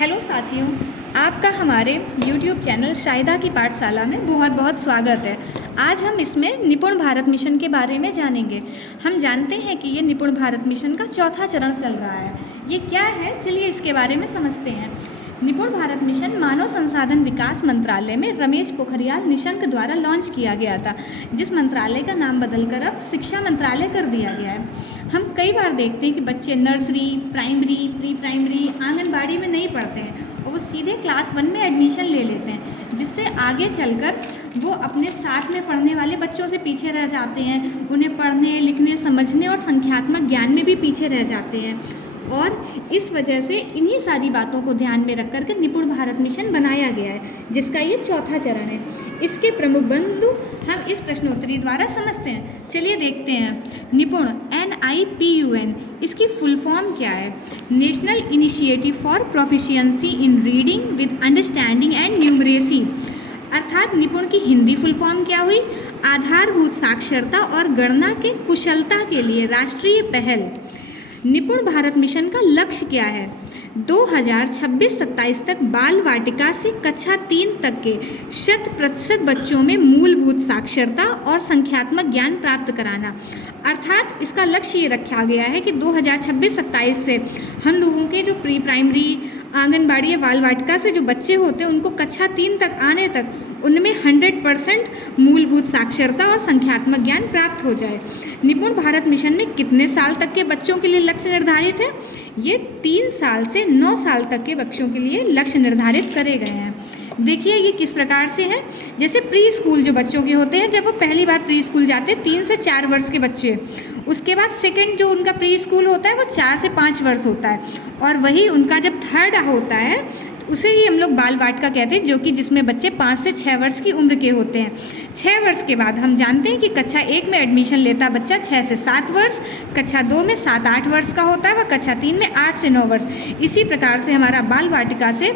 Hello साथियों, आपका हमारे YouTube चैनल शाहिदा की पाठशाला में बहुत बहुत स्वागत है। आज हम इसमें निपुण भारत मिशन के बारे में जानेंगे। हम जानते हैं कि ये निपुण भारत मिशन का चौथा चरण चल रहा है। ये क्या है, चलिए इसके बारे में समझते हैं। निपुण भारत मिशन मानव संसाधन विकास मंत्रालय में रमेश पोखरियाल निशंक द्वारा लॉन्च किया गया था, जिस मंत्रालय का नाम बदलकर अब शिक्षा मंत्रालय कर दिया गया है। हम कई बार देखते हैं कि बच्चे nursery, primary, pre primary, anganwadi में नहीं पढ़ते हैं और वो सीधे क्लास 1 में एडमिशन ले लेते हैं, जिससे आगे चलकर वो अपने साथ में पढ़ने वाले बच्चों से पीछे रह जाते हैं। उन्हें पढ़ने, लिखने, समझने और संख्यात्मक ज्ञान में भी पीछे रह जाते हैं। और इस वजह से इन्हीं सारी बातों को ध्यान में रख करके निपुण भारत मिशन बनाया गया है, जिसका ये चौथा चरण है। इसके प्रमुख बिंदु हम इस प्रश्नोत्तरी द्वारा समझते हैं। चलिए देखते हैं। निपुण NIPUN, इसकी फुल फॉर्म क्या है? National initiative for proficiency in reading with understanding and numeracy. अर्थात निपुण की हिंदी फुल फॉर्म क्या हुई? आधारभूत साक्षरता और गणना के कुशलता के लिए राष्ट्रीय पहल। निपुण भारत मिशन का लक्ष्य क्या है? 2026-27 तक बाल वाटिका से कक्षा 3 तक के 100% बच्चों में मूलभूत साक्षरता और संख्यात्मक ज्ञान प्राप्त कराना। अर्थात इसका लक्ष्य ये रखा गया है कि 2026-27 से हम लोगों के जो प्री प्राइमरी, आंगनबाड़ी या बाल वाटिका से जो बच्चे होते हैं, उनको कक्षा 3 तक आने तक उनमें 100% मूलभूत साक्षरता और संख्यात्मक ज्ञान प्राप्त हो जाए। निपुण भारत मिशन में कितने साल तक के बच्चों के लिए लक्ष्य निर्धारित है? ये 3 साल से 9 साल तक के बच्चों के लिए लक्ष्य निर्धारित करे गए हैं। देखिए ये किस प्रकार से है। जैसे प्री स्कूल जो बच्चों के होते हैं, जब वो पहली बार प्री स्कूल जाते हैं, 3 से 4 वर्ष के बच्चे, उसके बाद सेकंड जो उनका प्री स्कूल होता है वो 4 से 5 वर्ष होता है, और वही उनका जब थर्ड होता है उसे ही हम लोग बाल वाटिका कहते हैं, जो कि जिसमें बच्चे 5 से 6 वर्ष की उम्र के होते हैं। 6 वर्ष के बाद हम जानते हैं कि कक्षा 1 में एडमिशन लेता बच्चा 6 से 7 वर्ष, कक्षा 2 में 7-8 वर्ष का होता है, वह कक्षा 3 में 8 से 9 वर्ष। इसी प्रकार से हमारा बाल वाटिका से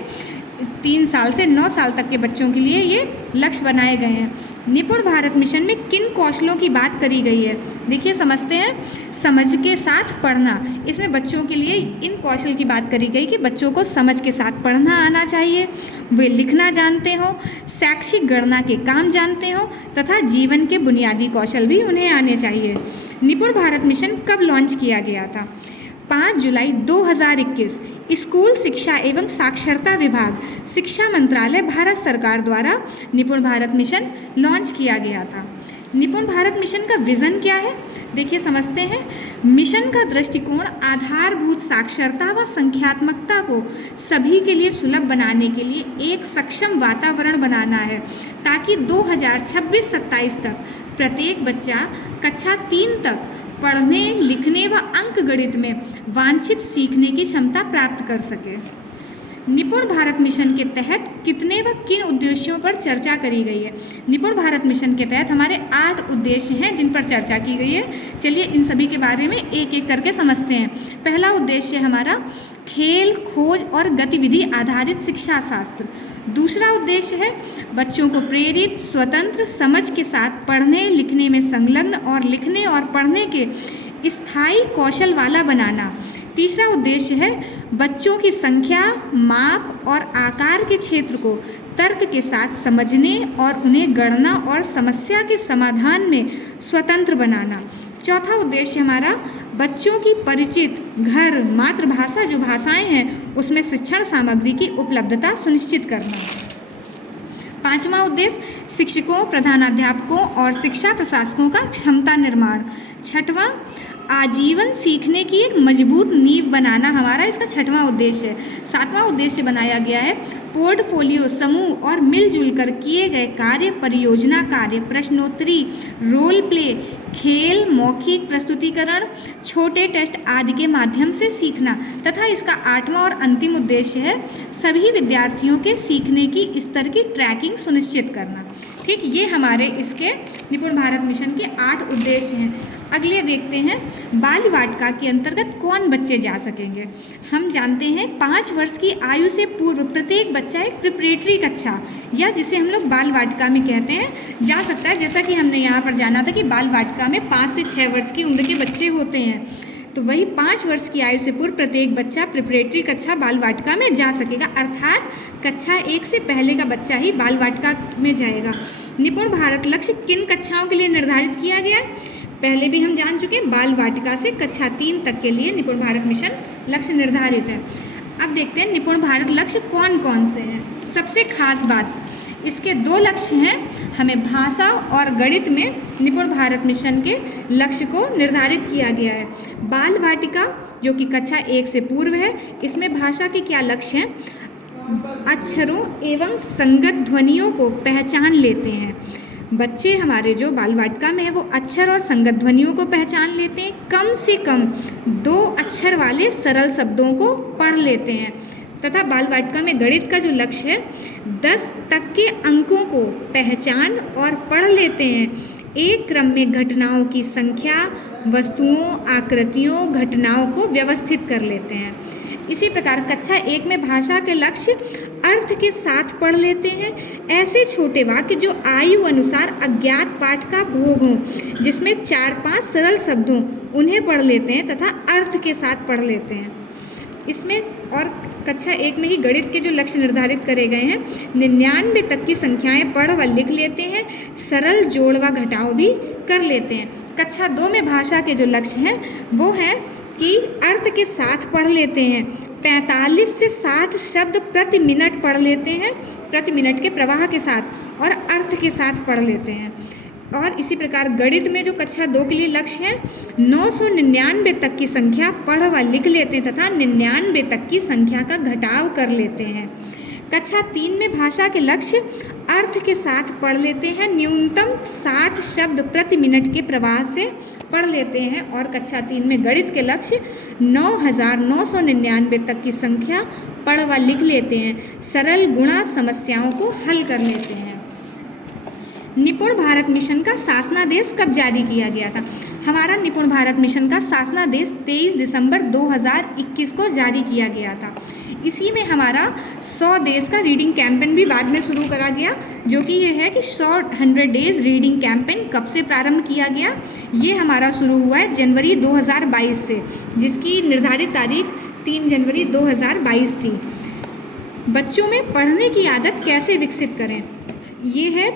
3 साल से 9 साल तक के बच्चों के लिए ये लक्ष्य बनाए गए हैं। निपुण भारत मिशन में किन कौशलों की बात करी गई है? देखिए समझते हैं। समझ के साथ पढ़ना, इसमें बच्चों के लिए इन कौशल की बात करी गई कि बच्चों को समझ के साथ पढ़ना आना चाहिए, वे लिखना जानते हों, शैक्षिक गणना के काम जानते हों तथा जीवन के बुनियादी कौशल भी उन्हें आने चाहिए। निपुण भारत मिशन कब लॉन्च किया गया था? 5 जुलाई 2021 स्कूल शिक्षा एवं साक्षरता विभाग, शिक्षा मंत्रालय, भारत सरकार द्वारा निपुण भारत मिशन लॉन्च किया गया था। निपुण भारत मिशन का विज़न क्या है? देखिए समझते हैं। मिशन का दृष्टिकोण आधारभूत साक्षरता व संख्यात्मकता को सभी के लिए सुलभ बनाने के लिए एक सक्षम वातावरण बनाना है, ताकि 2026-27 तक प्रत्येक बच्चा कक्षा 3 तक पढ़ने, लिखने व अंक गणित में वांछित सीखने की क्षमता प्राप्त कर सके। निपुण भारत मिशन के तहत कितने व किन उद्देश्यों पर चर्चा करी गई है? निपुण भारत मिशन के तहत हमारे 8 उद्देश्य हैं जिन पर चर्चा की गई है। चलिए इन सभी के बारे में एक एक करके समझते हैं। पहला उद्देश्य हमारा खेल, खोज और गतिविधि आधारित शिक्षा शास्त्र। दूसरा उद्देश्य है बच्चों को प्रेरित, स्वतंत्र, समझ के साथ पढ़ने, लिखने में संलग्न और लिखने और पढ़ने के स्थायी कौशल वाला बनाना। तीसरा उद्देश्य है बच्चों की संख्या, माप और आकार के क्षेत्र को तर्क के साथ समझने और उन्हें गणना और समस्या के समाधान में स्वतंत्र बनाना। चौथा उद्देश्य हमारा बच्चों की परिचित घर, मातृभाषा जो भाषाएं हैं उसमें शिक्षण सामग्री की उपलब्धता सुनिश्चित करना। पांचवा उद्देश्य शिक्षकों, प्रधानाध्यापकों और शिक्षा प्रशासकों का क्षमता निर्माण। छठवां आजीवन सीखने की एक मजबूत नींव बनाना हमारा इसका छठवां उद्देश्य है। सातवां उद्देश्य बनाया गया है पोर्टफोलियो, समूह और मिलजुल कर किए गए कार्य, परियोजना कार्य, प्रश्नोत्तरी, रोल प्ले, खेल, मौखिक प्रस्तुतिकरण, छोटे टेस्ट आदि के माध्यम से सीखना। तथा इसका 8वां और अंतिम उद्देश्य है सभी विद्यार्थियों के सीखने की स्तर की ट्रैकिंग सुनिश्चित करना। ठीक, ये हमारे इसके निपुण भारत मिशन के 8 उद्देश्य हैं। अगले देखते हैं बाल वाटिका के अंतर्गत कौन बच्चे जा सकेंगे। हम जानते हैं 5 वर्ष की आयु से पूर्व प्रत्येक बच्चा एक प्रिपरेटरी कक्षा या जिसे हम लोग बाल वाटिका में कहते हैं जा सकता है। जैसा कि हमने यहाँ पर जाना था कि बाल वाटिका में 5 से 6 वर्ष की उम्र के बच्चे होते हैं। तो वही 5 वर्ष की आयु से पूर्व प्रत्येक बच्चा प्रिपरेटरी कक्षा बाल वाटिका में जा सकेगा, अर्थात कक्षा 1 से पहले का बच्चा ही बाल वाटिका में जाएगा। निपुण भारत लक्ष्य किन कक्षाओं के लिए निर्धारित किया गया है? पहले भी हम जान चुके हैं, बाल वाटिका से कक्षा 3 तक के लिए निपुण भारत मिशन लक्ष्य निर्धारित है। अब देखते हैं निपुण भारत लक्ष्य कौन कौन से हैं। सबसे खास बात, इसके 2 लक्ष्य हैं। हमें भाषा और गणित में निपुण भारत मिशन के लक्ष्य को निर्धारित किया गया है। बाल वाटिका जो कि कक्षा 1 से पूर्व है, इसमें भाषा के क्या लक्ष्य हैं? अक्षरों एवं संगत ध्वनियों को पहचान लेते हैं। बच्चे हमारे जो बाल वाटिका में है वो अक्षर और संगत ध्वनियों को पहचान लेते हैं, कम से कम 2 अक्षर वाले सरल शब्दों को पढ़ लेते हैं, तथा बाल वाटिका में गणित का जो लक्ष्य है 10 तक के अंकों को पहचान और पढ़ लेते हैं। एक क्रम में घटनाओं की संख्या, वस्तुओं, आकृतियों, घटनाओं को व्यवस्थित कर लेते हैं। इसी प्रकार कक्षा 1 में भाषा के लक्ष्य अर्थ के साथ पढ़ लेते हैं। ऐसे छोटे वाक्य जो आयु अनुसार अज्ञात पाठ का भोग हों, जिसमें 4-5 सरल शब्द हों, उन्हें पढ़ लेते हैं तथा अर्थ के साथ पढ़ लेते हैं। इसमें और कक्षा 1 में ही गणित के जो लक्ष्य निर्धारित करे गए हैं, 99 तक की संख्याएं पढ़ व लिख लेते हैं, सरल जोड़ व घटाव भी कर लेते हैं। कक्षा 2 में भाषा के जो लक्ष्य हैं वो है कि अर्थ के साथ पढ़ लेते हैं, 45 से 60 शब्द प्रति मिनट पढ़ लेते हैं, प्रति मिनट के प्रवाह के साथ, और अर्थ के साथ पढ़ लेते हैं। और इसी प्रकार गणित में जो कक्षा 2 के लिए लक्ष्य है, 999 तक की संख्या पढ़ व लिख लेते हैं तथा 99 तक की संख्या का घटाव कर लेते हैं। कक्षा 3 में भाषा के लक्ष्य अर्थ के साथ पढ़ लेते हैं, न्यूनतम 60 शब्द प्रति मिनट के प्रवाह से पढ़ लेते हैं। और कक्षा 3 में गणित के लक्ष्य 9999 तक की संख्या पढ़ व लिख लेते हैं, सरल गुणा समस्याओं को हल कर लेते हैं। निपुण भारत मिशन का शासनादेश कब जारी किया गया था? हमारा निपुण भारत मिशन का शासनादेश 23 दिसंबर 2021 को जारी किया गया था। इसी में हमारा 100 डेज़ का रीडिंग कैंपेन भी बाद में शुरू करा गया, जो कि ये है कि 100 डेज़ रीडिंग कैंपेन कब से प्रारंभ किया गया? ये हमारा शुरू हुआ है जनवरी 2022 से, जिसकी निर्धारित तारीख 3 जनवरी 2022 थी। बच्चों में पढ़ने की आदत कैसे विकसित करें? ये है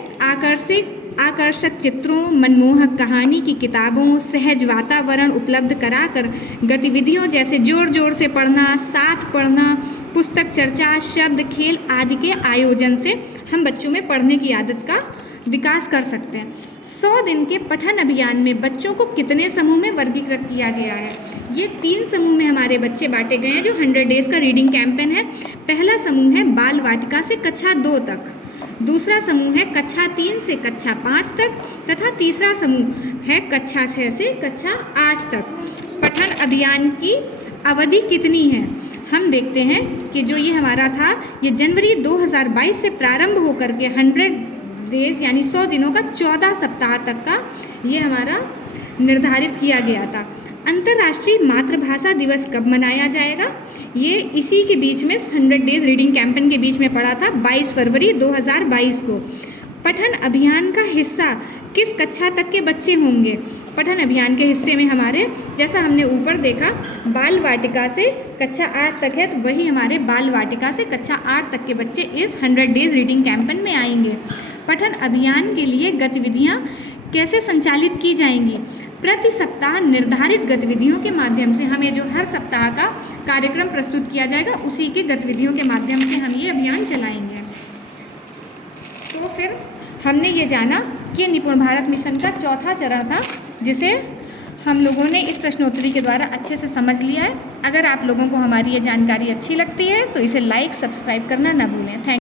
आकर्षक चित्रों, मनमोहक कहानी की किताबों, सहज वातावरण उपलब्ध कराकर गतिविधियों जैसे जोर जोर से पढ़ना, साथ पढ़ना, पुस्तक चर्चा, शब्द खेल आदि के आयोजन से हम बच्चों में पढ़ने की आदत का विकास कर सकते हैं। 100 दिन के पठन अभियान में बच्चों को कितने समूह में वर्गीकृत किया गया है? ये 3 समूह में हमारे बच्चे बांटे गए हैं जो 100 डेज़ का रीडिंग कैंपेन है। पहला समूह है बाल वाटिका से कक्षा 2 तक, दूसरा समूह है कक्षा 3 से कक्षा 5 तक, तथा तीसरा समूह है कक्षा 6 से कक्षा 8 तक। पठन अभियान की अवधि कितनी है? हम देखते हैं कि जो ये हमारा था, ये जनवरी 2022 से प्रारंभ होकर के 100 डेज़ यानी 100 दिनों का 14 सप्ताह तक का ये हमारा निर्धारित किया गया था। अंतर्राष्ट्रीय मातृभाषा दिवस कब मनाया जाएगा? ये इसी के बीच में 100 डेज़ रीडिंग कैंपेन के बीच में पड़ा था, 22 फरवरी 2022 को। पठन अभियान का हिस्सा किस कक्षा तक के बच्चे होंगे? पठन अभियान के हिस्से में हमारे, जैसा हमने ऊपर देखा, बाल वाटिका से कक्षा 8 तक है, तो वही हमारे बाल वाटिका से कक्षा 8 तक के बच्चे इस 100 डेज़ रीडिंग कैंपेन में आएंगे। पठन अभियान के लिए गतिविधियाँ कैसे संचालित की जाएंगी? प्रति सप्ताह निर्धारित गतिविधियों के माध्यम से हमें जो हर सप्ताह का कार्यक्रम प्रस्तुत किया जाएगा, उसी के गतिविधियों के माध्यम से हम ये अभियान चलाएंगे। तो फिर हमने ये जाना कि निपुण भारत मिशन का चौथा चरण था, जिसे हम लोगों ने इस प्रश्नोत्तरी के द्वारा अच्छे से समझ लिया है। अगर आप लोगों को हमारी ये जानकारी अच्छी लगती है तो इसे लाइक, सब्सक्राइब करना ना भूलें। थैंक